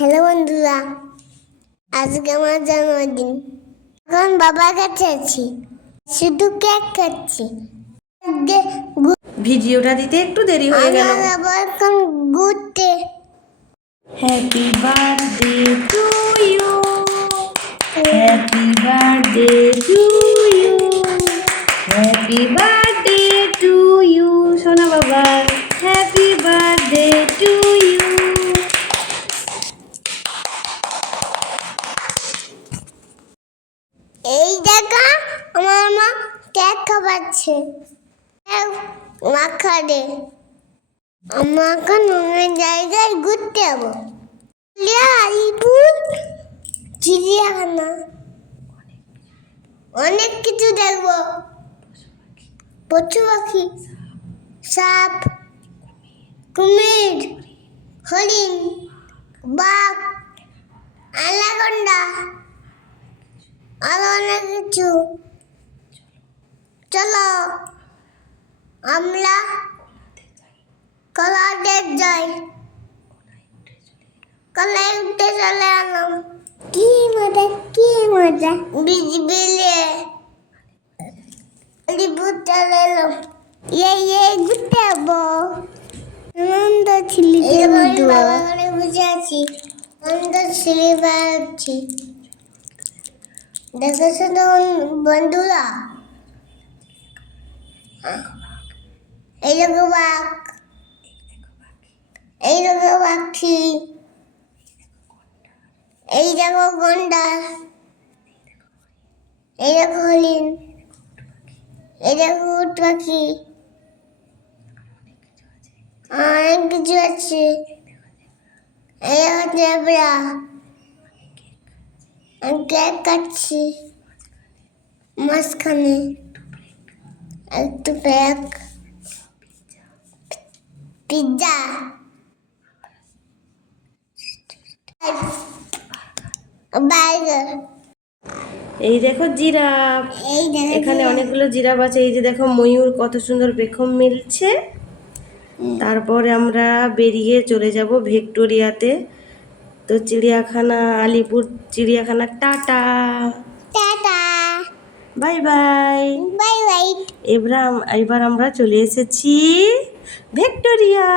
Hello বন্ধুরা আজকে আমার জন্মদিন। এখন বাবার কাছে আছি শুধু কেক খাচ্ছি। আজকে ঘু- ভিডিওটা দিতে একটু দেরি হয়ে গেল। আমার এখন ঘুরতে। Happy birthday to you happy birthday to you happy birthday to you সোনা বাবা হ্যাপি বার্থডে টু ইউ এই জায়গা আমার মা কেক খাওয়াচ্ছে কেক খাবে আমরা এখন জায়গায় ঘুরতে যাব। আলিপুর চিড়িয়াখানা। অনেক কিছু দেখব। পশু পাখি, সাপ, কুমির, হরিণ, বাঘ আনাকন্ডা আরও অনেক কিছু। চলো, আমরা কলাতে যাই। কলাই উঠে চলে এলাম। কি মজা কি মজা। বীজ বিলে। লিবু চলে এলাম। ইয়ে ইয়ে ঘুরতে যাব আনন্দ ছিলি বসে আছি। আনন্দ ছিলি বেড়াচ্ছি দেখো শুধু বন্ধুরা। এই দেখো বাঘ এই দেখো পাখি। এই দেখো গন্ডা। এই দেখো হরিণ। এই দেখো উট পাখি। অনেক কিছু আছে। এই দেখো আমি কেক কাটছি। মাঝখানে। একটু প্যাক পিৎজা বার্গার এই দেখো জিরাফ এখানে অনেকগুলো জিরাফ আছে এই যে দেখো ময়ূর কত সুন্দর পেখম মিলছে। তারপরে আমরা বেরিয়ে চলে যাব ভিক্টোরিয়াতে। তো চিড়িয়াখানা আলিপুর চিড়িয়াখানা tata. Tata. Bye bye. Bye bye. এবার এবার আমরা চলে এসেছি ভিক্টোরিয়া।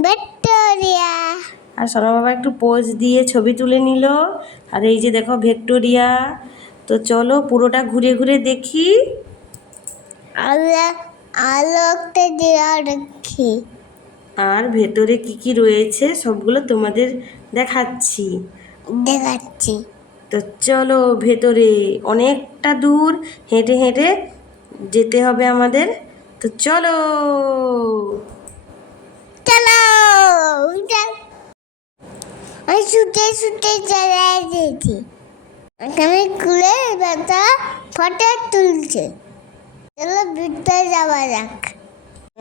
ভিক্টোরিয়া। আর সোনা বাবা একটু পোজ দিয়ে ছবি তুলে নিল। আর এই যে দেখো ভিক্টোরিয়া তো চলো পুরোটা ঘুরে ঘুরে দেখি। আলোকটা রাখি। আর ভেতরে কি কি রয়েছে সবগুলো তোমাদের দেখাচ্ছি। দেখাচ্ছি। তো চলো ভেতরে অনেকটা দূর হেঁটে হেঁটে যেতে হবে আমাদের। তো চলো। চলো আমি ছুটে ছুটে চলে এসেছি এখানে খুলে দাদা ফটো তুলছে। চলো ভিতরে যাওয়া যাক।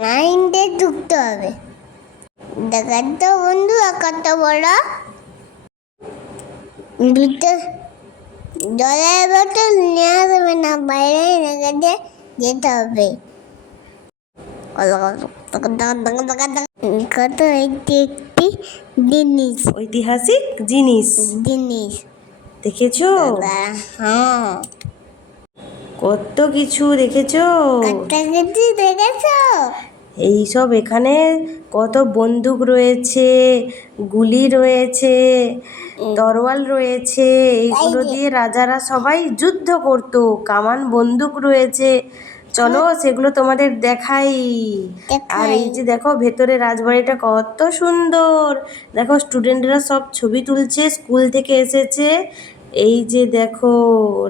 লাইন দিয়ে ঢুকতে হবে। দেখার তো বন্ধু, কত বড়। ভিতর জলের বোতল নেওয়া যাবে না, বাইরে রেখে যেতে হবে। কত একটি একটি জিনিস। ঐতিহাসিক জিনিস। জিনিস। দেখেছ? হ্যাঁ। কত কিছু দেখেছ? একটা কিছু দেখেছ? এই সব এখানে কত বন্দুক রয়েছে গুলি রয়েছে তরোয়াল রয়েছে এইগুলো দিয়ে রাজারা সবাই যুদ্ধ করতো। কামান বন্দুক রয়েছে চলো সেগুলো তোমাদের দেখাই। আর এই যে দেখো ভেতরে রাজবাড়িটা কত সুন্দর। দেখো স্টুডেন্টরা সব ছবি তুলছে স্কুল থেকে এসেছে। এই যে দেখো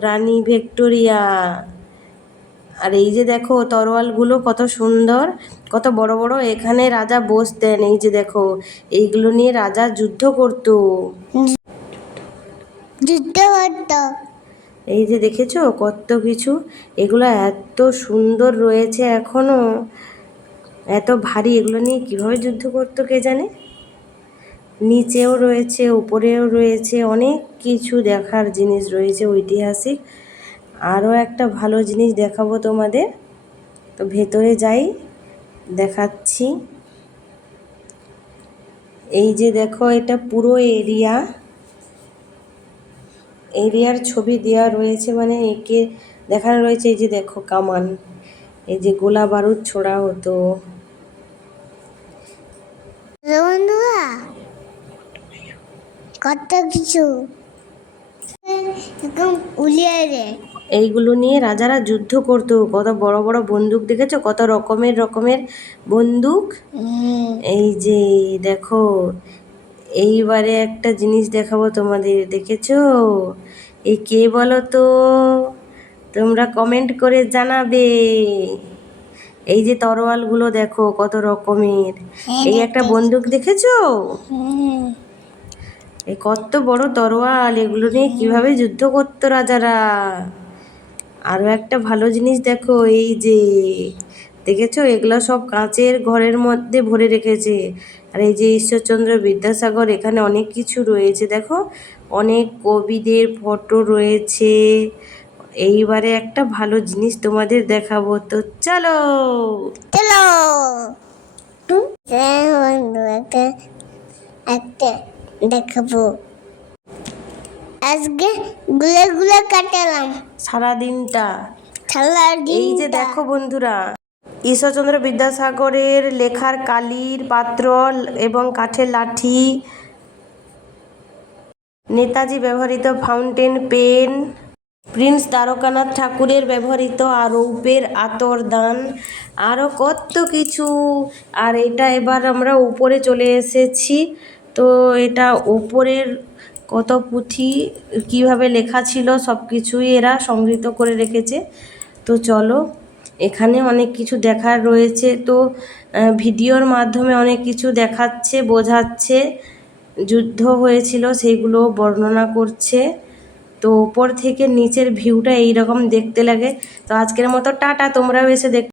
রানী ভিক্টোরিয়া। আর এই যে দেখো তরোয়ালগুলো কত সুন্দর কত বড় বড়। এখানে রাজা বসতেন এই যে দেখো এইগুলো নিয়ে রাজা যুদ্ধ করতো। যুদ্ধ করতো। এই যে দেখেছ কত কিছু? এগুলো এত সুন্দর রয়েছে এখনও। এত ভারী, এগুলো নিয়ে কীভাবে যুদ্ধ করতো কে জানে? নিচেও রয়েছে, উপরেও রয়েছে, অনেক কিছু দেখার জিনিস রয়েছে ঐতিহাসিক। আরও একটা ভালো জিনিস দেখাবো তোমাদের। তো ভেতরে যাই, দেখাচ্ছি। এই যে দেখো, এটা পুরো এরিয়া। এরিয়ার ছবি দেওয়া রয়েছে মানে একে দেখানো রয়েছে এই যে দেখো কামান এই যে গোলা বারুদ ছোড়া হতো। বন্ধুরা কত কিছু? একদম উলিয়ে রে। এইগুলো নিয়ে রাজারা যুদ্ধ করতো কত বড় বড় বন্দুক দেখেছ? কত রকমের রকমের বন্দুক? এই যে দেখো এইবারে একটা জিনিস দেখাবো তোমাদের দেখেছ? এই কে বলো তো? তোমরা কমেন্ট করে জানাবে। এই যে তরোয়ালগুলো দেখো কত রকমের। এই একটা বন্দুক দেখেছ? এই কত বড় তরোয়াল এগুলো নিয়ে কীভাবে যুদ্ধ করতো রাজারা? আরও একটা ভালো জিনিস দেখো এই যে দেখেছ? এগুলো সব কাঁচের ঘরের মধ্যে ভরে রেখেছে। আর এই যে ঈশ্বরচন্দ্র বিদ্যাসাগর এখানে অনেক কিছু রয়েছে দেখো? অনেক কবিদের ফটো রয়েছে। এইবারে একটা ভালো জিনিস তোমাদের দেখাবো। তো চলো! চলো! একটা দেখাবো। আজকে গুলে গুলে কাটালাম। সারাদিনটা। এই যে দেখো বন্ধুরা ঈশ্বরচন্দ্র বিদ্যাসাগরের লেখার কালির পাত্র এবং কাঠের লাঠি, নেতাজি ব্যবহৃত ফাউন্টেন পেন, প্রিন্স দ্বারকানাথ ঠাকুরের ব্যবহৃত আর রৌপের আতরদান আরও কত কিছু। আর এটা এবার আমরা উপরে চলে এসেছি। তো এটা উপরের কত পুঁথি, কীভাবে লেখা ছিল সব কিছুই এরা সংগৃহীত করে রেখেছে। তো চলো এখানে অনেক কিছু দেখার রয়েছে। তো ভিডিওর মাধ্যমে অনেক কিছু দেখাচ্ছে, বোঝাচ্ছে। যুদ্ধ হয়েছিল সেইগুলো বর্ণনা করছে। তো, ওপর থেকে নিচের ভিউটা এইরকম দেখতে লাগে। তো, আজকের মতো টাটা, তোমরাও এসে দেখ।